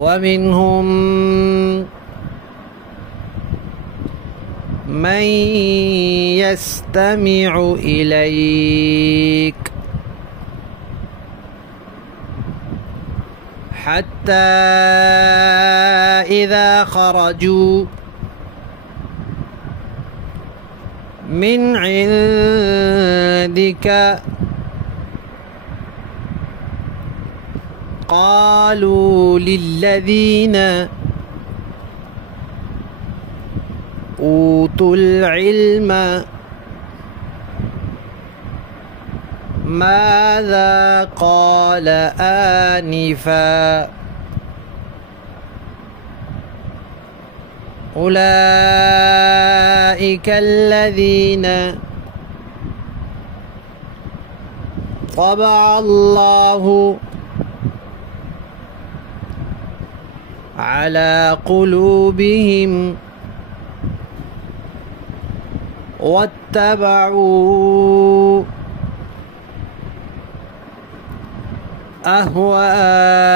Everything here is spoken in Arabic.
ومنهم من يستمع إليك حتى إذا خرجوا من عندك قالوا للذين أوتوا العلم ماذا قال آنفا أولئك الذين طبع الله على قلوبهم واتبعوا أهواءهم